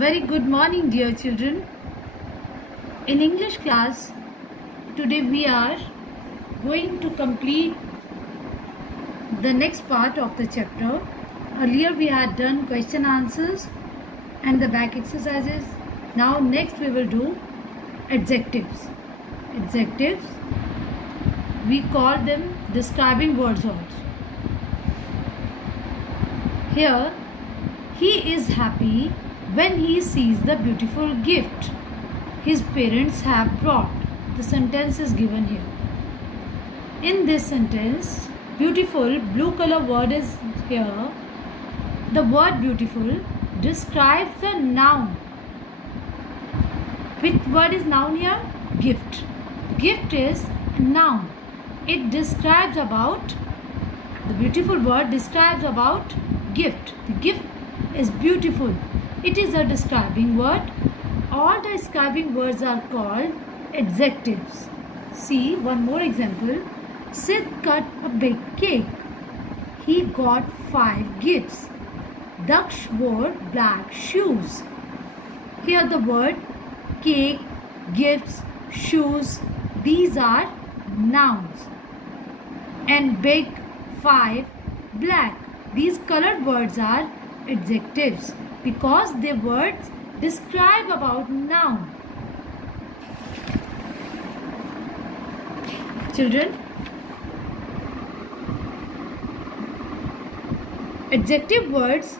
Very good morning, dear children. In English class, today we are going to complete the next part of the chapter. Earlier we had done question answers and the back exercises. Now next we will do adjectives. Adjectives, we call them describing words also. Here, he is happy when he sees the beautiful gift his parents have brought. The sentence is given here. In this sentence, beautiful blue color word is here. The word beautiful describes the noun. Which word is noun here? Gift. Gift is noun. It describes about, the beautiful word describes about gift. The gift is beautiful. It is a describing word. All describing words are called adjectives. See one more example. Sid cut a big cake. He got 5 gifts. Daksh wore black shoes. Here the word cake, gifts, shoes, these are nouns. And big, 5, black. These colored words are adjectives because the words describe about noun. Children, adjective words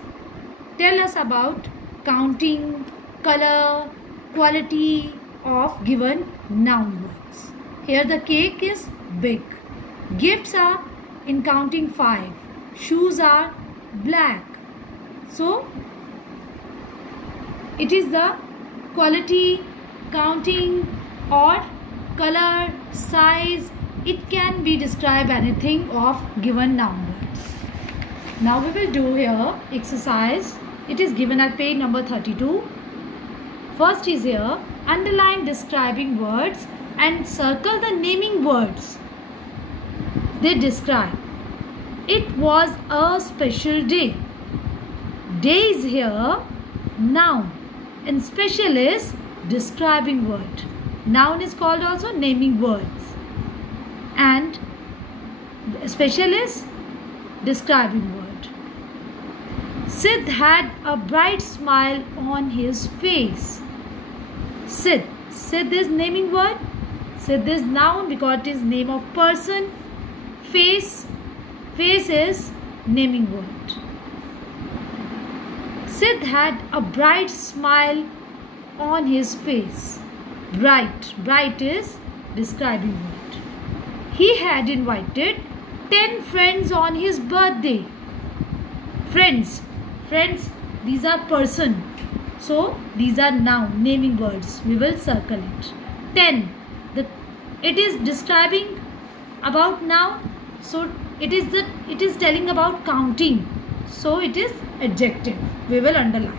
tell us about counting, color, quality of given noun words. Here the cake is big. Gifts are in counting 5. Shoes are black. So, it is the quality, counting or color, size. It can be described anything of given noun words. Now we will do here exercise. It is given at page number 32. First is here, underline describing words and circle the naming words. They describe. It was a special day. Day is here noun and special is describing word. Noun is called also naming words and special is describing word. Sid had a bright smile on his face. Sid. Sid is naming word. Sid is noun because it is name of person. Face. Face is naming word. Sid had a bright smile on his face. Bright. Bright is describing word. He had invited 10 friends on his birthday. Friends. Friends, these are person. So, these are noun, naming words. We will circle it. 10. It is describing about noun. So, it is telling about counting. So, it is adjective. We will underline.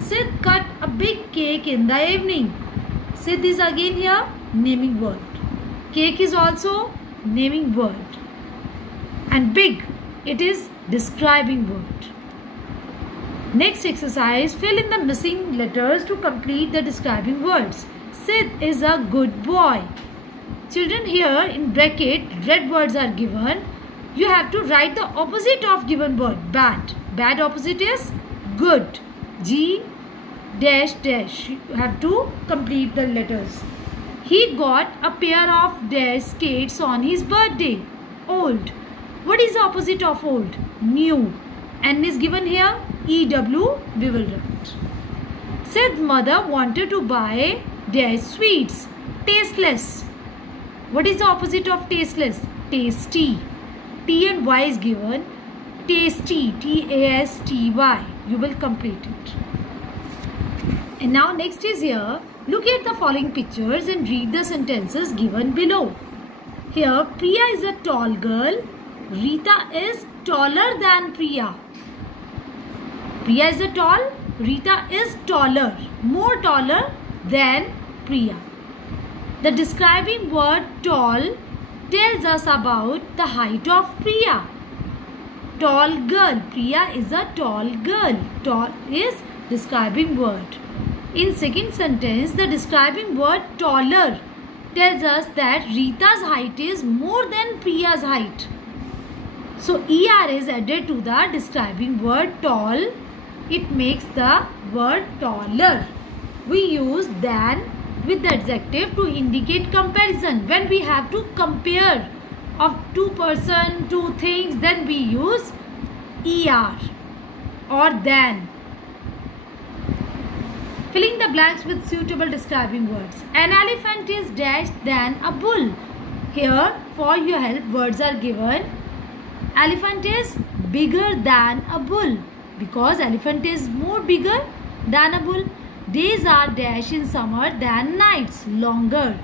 Sid cut a big cake in the evening. Sid is again here naming word. Cake is also naming word. And big, it is describing word. Next exercise, fill in the missing letters to complete the describing words. Sid is a good boy. Children, here in bracket, red words are given. You have to write the opposite of given word, bad. Bad opposite is good. G dash dash. You have to complete the letters. He got a pair of dash skates on his birthday. Old. What is the opposite of old? New. N is given here. EW we will write. Sid's mother wanted to buy dash sweets. Tasteless. What is the opposite of tasteless? Tasty. T and Y is given. Tasty. T-A-S-T-Y. You will complete it. And now next is here. Look at the following pictures and read the sentences given below. Here Priya is a tall girl. Rita is taller than Priya. Priya is a tall. Rita is taller. More taller than Priya. The describing word tall tells us about the height of Priya. Tall girl. Priya is a tall girl. Tall is describing word. In second sentence, the describing word taller tells us that Rita's height is more than Priya's height. So ER is added to the describing word tall. It makes the word taller. We use than with the adjective to indicate comparison. When we have to compare of two person, two things, then we use ER or than. Filling the blanks with suitable describing words. An elephant is dash than a bull. Here, for your help, words are given. Elephant is bigger than a bull because elephant is more bigger than a bull. Days are dash in summer than nights, longer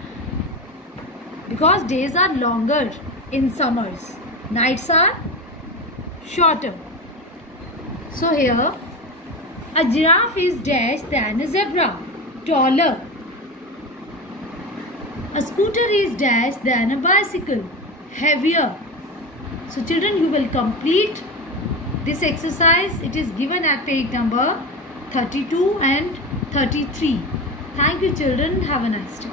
because days are longer in summers. Nights are shorter. So here, a giraffe is dash than a zebra, taller. A scooter is dash than a bicycle, heavier. So children, you will complete this exercise. It is given at page number 32 and 33. Thank you children. Have a nice day.